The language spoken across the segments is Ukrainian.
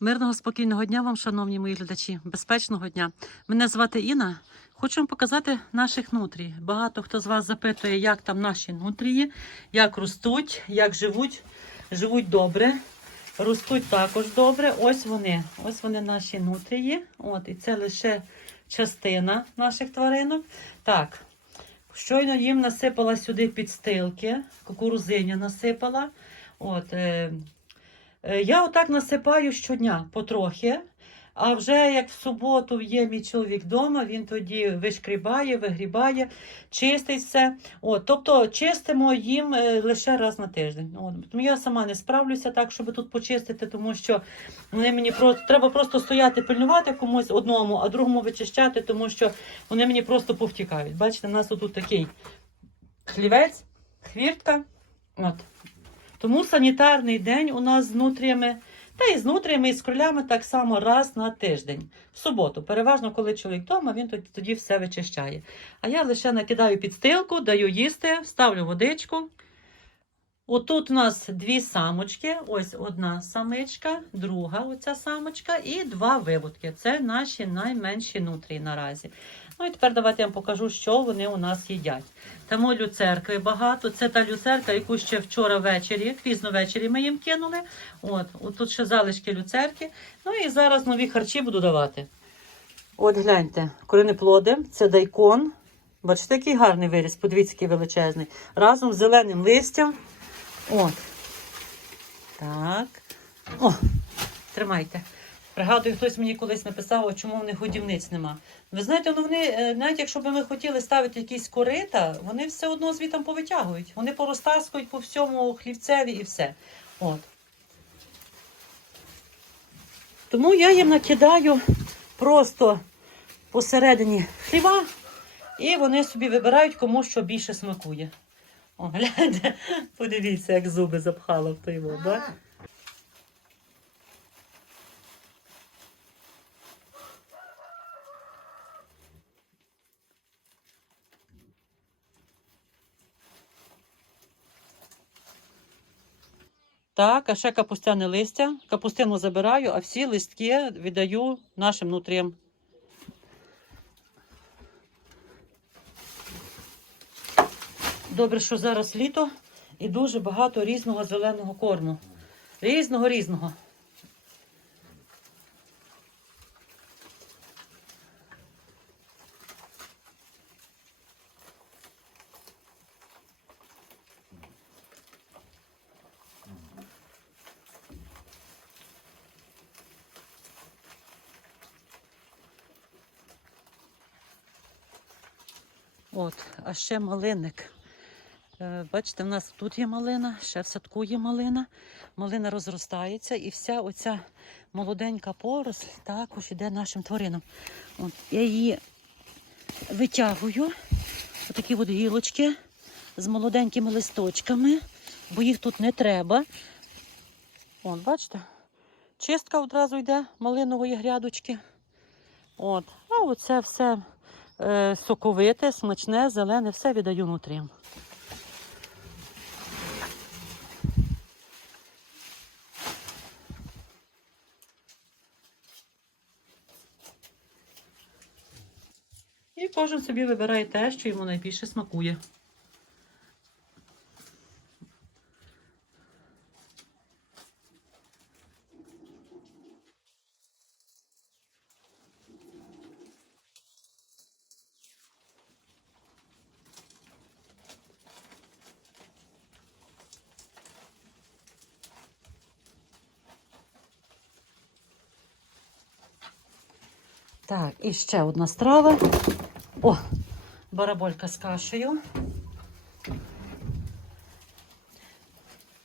Мирного спокійного дня вам, шановні мої глядачі, безпечного дня. Мене звати Інна. Хочу вам показати наших нутрій. Багато хто з вас запитує, як там наші нутрії, як ростуть, як живуть. Живуть добре, ростуть також добре. Ось вони. Ось вони наші нутрії. От, і це лише частина наших тваринок. Так, щойно їм насипала сюди підстилки, кукурузиня насипала. От, е, Я отак насипаю щодня потрохи. А вже як в суботу є мій чоловік вдома, він тоді вишкрібає, вигрібає, чистить все. От, тобто чистимо їм е, лише раз на тиждень. От, я сама не справлюся так, щоб тут почистити, тому що вони мені просто треба просто стояти, пильнувати комусь одному, а другому вичищати, тому що вони мені просто повтікають. Бачите, в нас отут такий хлівець, хвіртка. От. Тому санітарний день у нас з нутріями, та і з нутріями, і з кролями так само раз на тиждень. В суботу. Переважно, коли чоловік вдома, він тоді, все вичищає. А я лише накидаю підстилку, даю їсти, ставлю водичку. Отут у нас дві самочки. Ось одна самичка, друга оця самочка і два виводки. Це наші найменші нутрії наразі. Ну і тепер давайте я вам покажу, що вони у нас їдять. Там люцеркви багато. Це та люцерка, яку ще вчора ввечері, пізно ввечері ми їм кинули. От тут ще залишки люцерки. Ну і зараз нові харчі буду давати. От гляньте, коренеплоди, це дайкон. Бачите, який гарний виріс, подивіться, який величезний. Разом з зеленим листям. От. Так. О, тримайте. Пригадую, хтось мені колись написав, чому в них годівниць нема. Ви знаєте, ну вони, е, навіть якщо б ми хотіли ставити якісь корита, вони все одно звітом повитягують. Вони порозтаскують по всьому хлівцеві і все. От. Тому я їм накидаю просто посередині хліва, і вони собі вибирають, кому що більше смакує. О, гляньте, подивіться, як зуби запхала в той вод, Так, а ще капустяне листя. Капустину забираю, а всі листки віддаю нашим нутріям. Добре, що зараз літо і дуже багато різного зеленого корму. Різного різного. От, а ще малинник. Е, Бачите, в нас тут є малина, ще в садку є малина. Малина розростається і вся оця молоденька поросль також іде нашим тваринам. От, я її витягую, отакі от гілочки з молоденькими листочками, бо їх тут не треба. От, бачите, чистка одразу йде малинової грядочки. От, а оце все соковите, смачне, зелене, все віддаю нутріям. І кожен собі вибирає те, що йому найбільше смакує. Так, і ще одна страва. О, бараболька з кашею.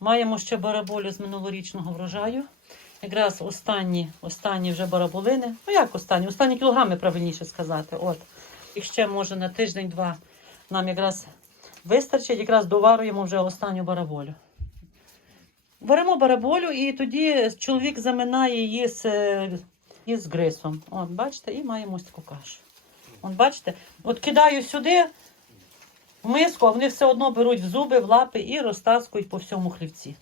Маємо ще бараболю з минулорічного врожаю. Якраз останні, останні вже бараболини. Ну як останні? Останні кілограми, правильніше сказати. От. Їх ще може на тиждень-два нам якраз вистачить, якраз доварюємо вже останню бараболю. Беремо бараболю і тоді чоловік заминає її з, е, із грисом. От, бачите, і маємо ось таку кашу. От, бачите, от кидаю сюди в миску, а вони все одно беруть в зуби, в лапи і розтаскують по всьому хлівці.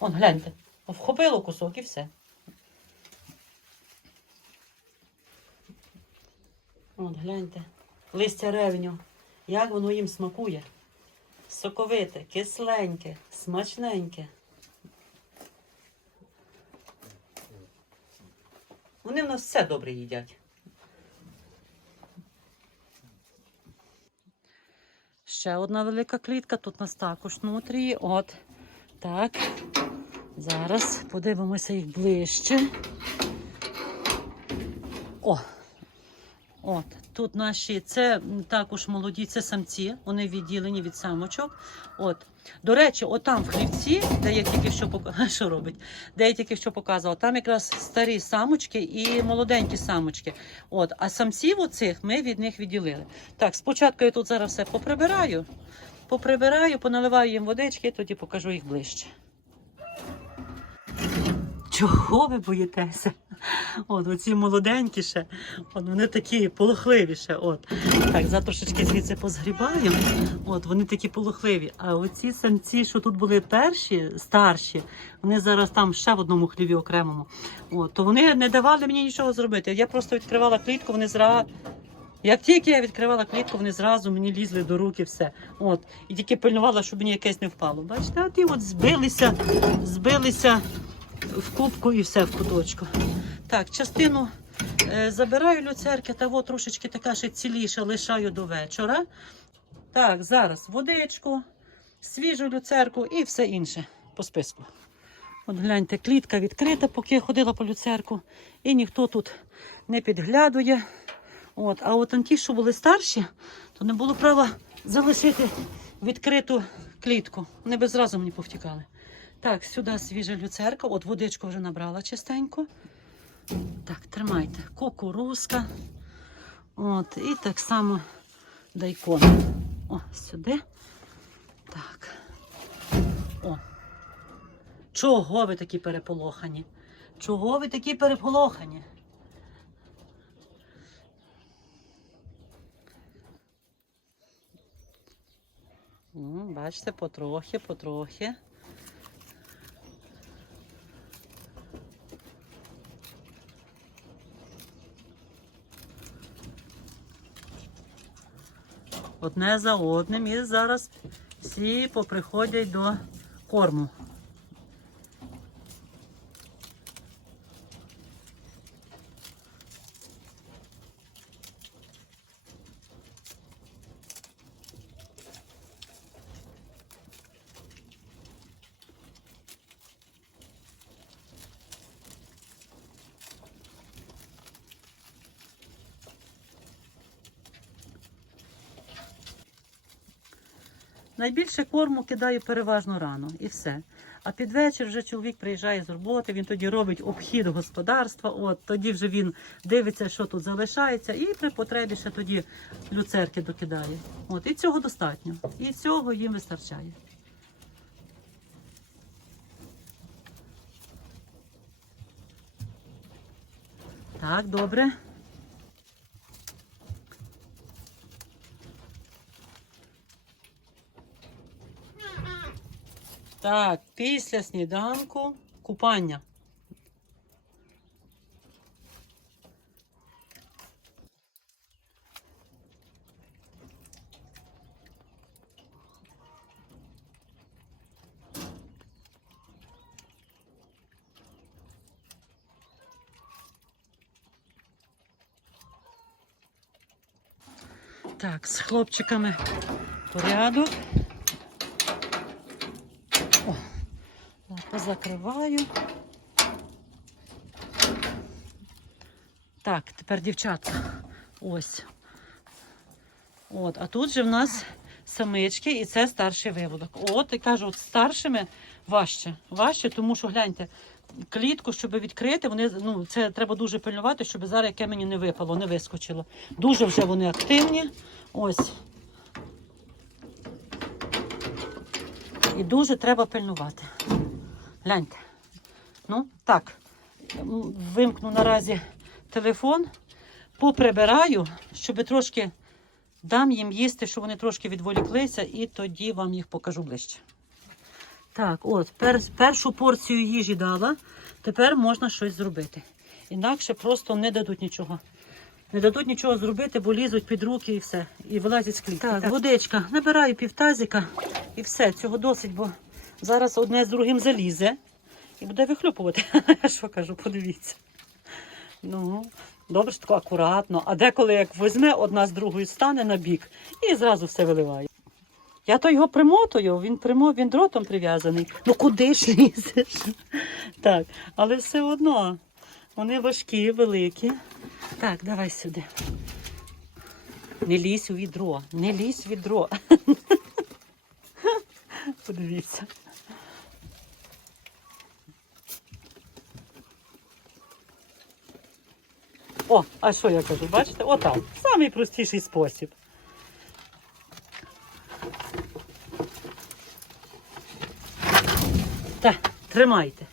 От, гляньте, вхопило кусок і все. От, гляньте, листя ревню, як воно їм смакує. Соковите, кисленьке, смачненьке. Вони в нас все добре їдять. Ще одна велика клітка. Тут у нас також внутрі. От. Так. Зараз подивимося їх ближче. О! От, тут наші, це також молоді, це самці, вони відділені від самочок. От. До речі, отам в хлівці, де я тільки що пока- що робить, де я тільки що показувала, там якраз старі самочки і молоденькі самочки. От, а самців оцих ми від них відділили. Так, спочатку я тут зараз все поприбираю, поприбираю, поналиваю їм водички, тоді покажу їх ближче. Чого ви боїтеся? От, оці молоденькі ще, от, вони такі полохливі ще. От. Так, за трошечки звідси позгрібаю. От, вони такі полохливі. А оці самці, що тут були перші, старші, вони зараз там ще в одному хліві окремому. От, то вони не давали мені нічого зробити. Я просто відкривала клітку, вони зразу. Як тільки я відкривала клітку, вони зразу мені лізли до руки все. От. І тільки пильнувала, щоб мені якесь не впало. Бачите, а ті от збилися, збилися в кубку і все в куточку. Так, частину е, забираю люцерки, та от трошечки така ще ціліша лишаю до вечора. Так, зараз водичку, свіжу люцерку і все інше по списку. От гляньте, клітка відкрита, поки я ходила по люцерку, і ніхто тут не підглядує. От, а от ті, що були старші, то не було права залишити відкриту клітку. Вони би зразу мені повтікали. Так, сюди свіжа люцерка. От водичку вже набрала чистенько. Так, тримайте. Кукурузка. От, і так само дайкон. О, сюди. Так. О. Чого ви такі переполохані? Чого ви такі переполохані? Бачите, потрохи, потрохи. Одне за одним і зараз всі поприходять до корму. Найбільше корму кидаю переважно рано і все. А під вечір вже чоловік приїжджає з роботи, він тоді робить обхід господарства. От тоді вже він дивиться, що тут залишається, і при потребі ще тоді люцерки докидає. От і цього достатньо. І цього їм вистачає. Так, добре. Так, після сніданку купання. Так, з хлопчиками порядок. О, так, позакриваю. Так, тепер дівчатка. Ось. От, а тут же в нас самички і це старший виводок. От, і кажу, от старшими важче. Важче, тому що гляньте, клітку, щоб відкрити, вони, ну, це треба дуже пильнувати, щоб зараз яке мені не випало, не вискочило. Дуже вже вони активні. Ось. І дуже треба пильнувати. Гляньте. Ну, так. Вимкну наразі телефон, поприбираю, щоб трошки дам їм їсти, щоб вони трошки відволіклися, і тоді вам їх покажу ближче. Так, от, пер, першу порцію їжі дала, тепер можна щось зробити. Інакше просто не дадуть нічого. Не дадуть нічого зробити, бо лізуть під руки і все. І вилазять з клітки. Так, водичка. Набираю півтазика і все. Цього досить, бо зараз одне з другим залізе і буде вихлюпувати. Я що кажу, подивіться. Ну, добре, що тако акуратно. А деколи як візьме, одна з другою стане на бік і зразу все виливає. Я то його примотую, він примо, він дротом прив'язаний. Ну куди ж лізеш? Так, але все одно. Вони важкі, великі. Так, давай сюди. Не лізь у відро, не лізь у відро. Подивіться. О, а що я кажу? Бачите? Отак. Самий простіший спосіб. Та, тримайте.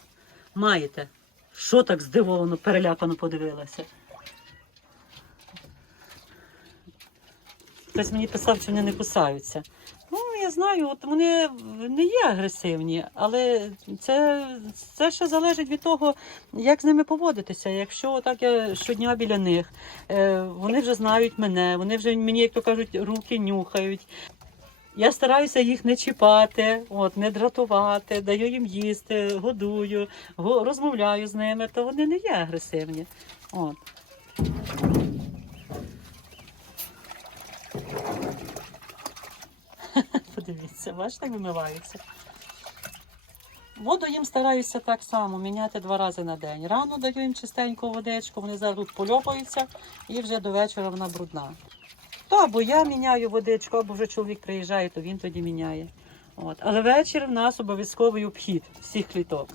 Маєте. Що так здивовано, перелякано подивилася? Хтось мені писав, що вони не кусаються. Я знаю, от вони не є агресивні, але це, це ще залежить від того, як з ними поводитися. Якщо так я щодня біля них, е, вони вже знають мене, вони вже мені, як то кажуть, руки нюхають. Я стараюся їх не чіпати, от, не дратувати, даю їм їсти, годую, розмовляю з ними, то вони не є агресивні. От. Подивіться, бачите, вимиваються. Воду їм стараюся так само міняти два рази на день. Рано даю їм чистеньку водичку, вони зараз тут польопаються і вже до вечора вона брудна. То або я міняю водичку, або вже чоловік приїжджає, то він тоді міняє. От. Але вечір в нас обов'язковий обхід всіх кліток.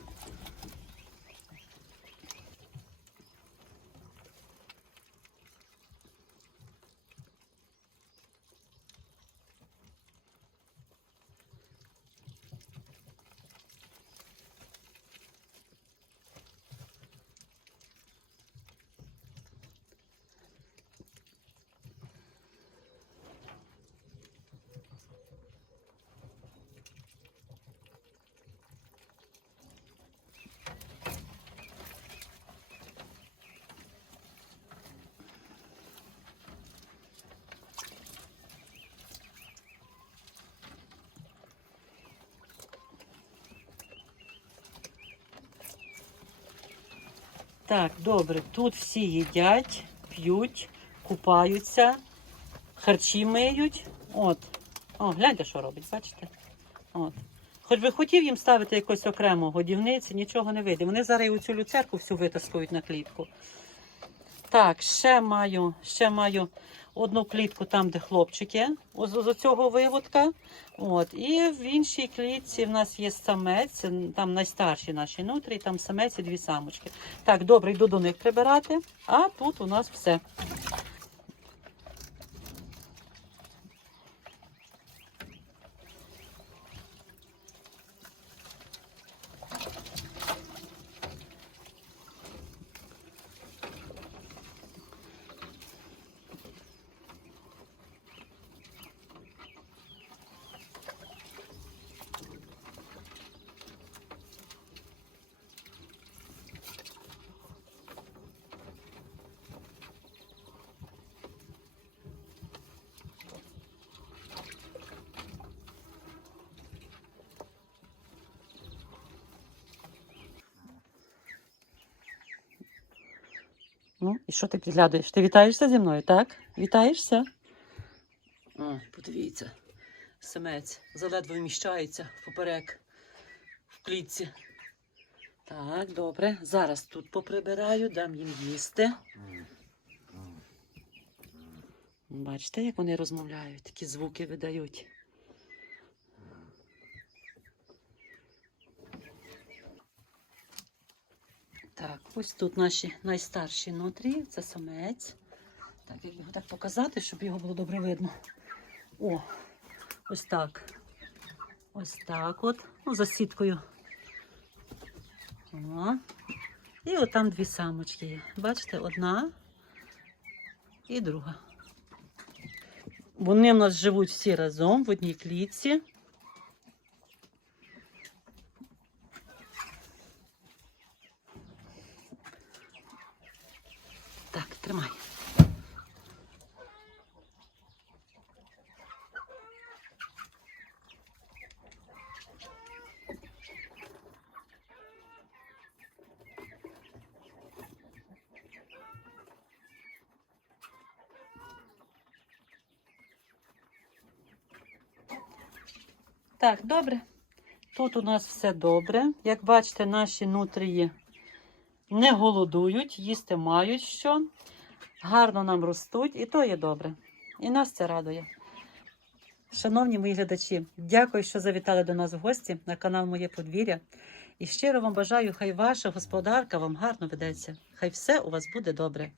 Так, добре, тут всі їдять, п'ють, купаються, харчі миють. От. О, гляньте, що робить, бачите? От. Хоч би хотів їм ставити якось окремо годівниці, нічого не вийде. Вони зараз і цю люцерку всю витаскують на клітку. Так, ще маю, ще маю одну клітку там, де хлопчики, з, з цього виводка. От. І в іншій клітці в нас є самець, там найстарші наші нутрі, там самець і дві самочки. Так, добре, йду до них прибирати, а тут у нас все. Ну, і що ти підглядуєш? Ти вітаєшся зі мною, так? Вітаєшся? О, подивіться. Самець заледве вміщається поперек в клітці. Так, добре. Зараз тут поприбираю, дам їм їсти. Бачите, як вони розмовляють, такі звуки видають. Так, ось тут наші найстарші нутрі, це самець. Так, як його так показати, щоб його було добре видно. О, ось так. Ось так от. Ну, за сіткою. О. І от там дві самочки є. Бачите, одна і друга. Вони в нас живуть всі разом в одній клітці. Так, тримай. Так, добре. Тут у нас все добре. Як бачите, наші нутрії не голодують, їсти мають що. Гарно нам ростуть, і то є добре. І нас це радує. Шановні мої глядачі, дякую, що завітали до нас в гості на канал Моє подвір'я. І щиро вам бажаю, хай ваша господарка вам гарно ведеться. Хай все у вас буде добре.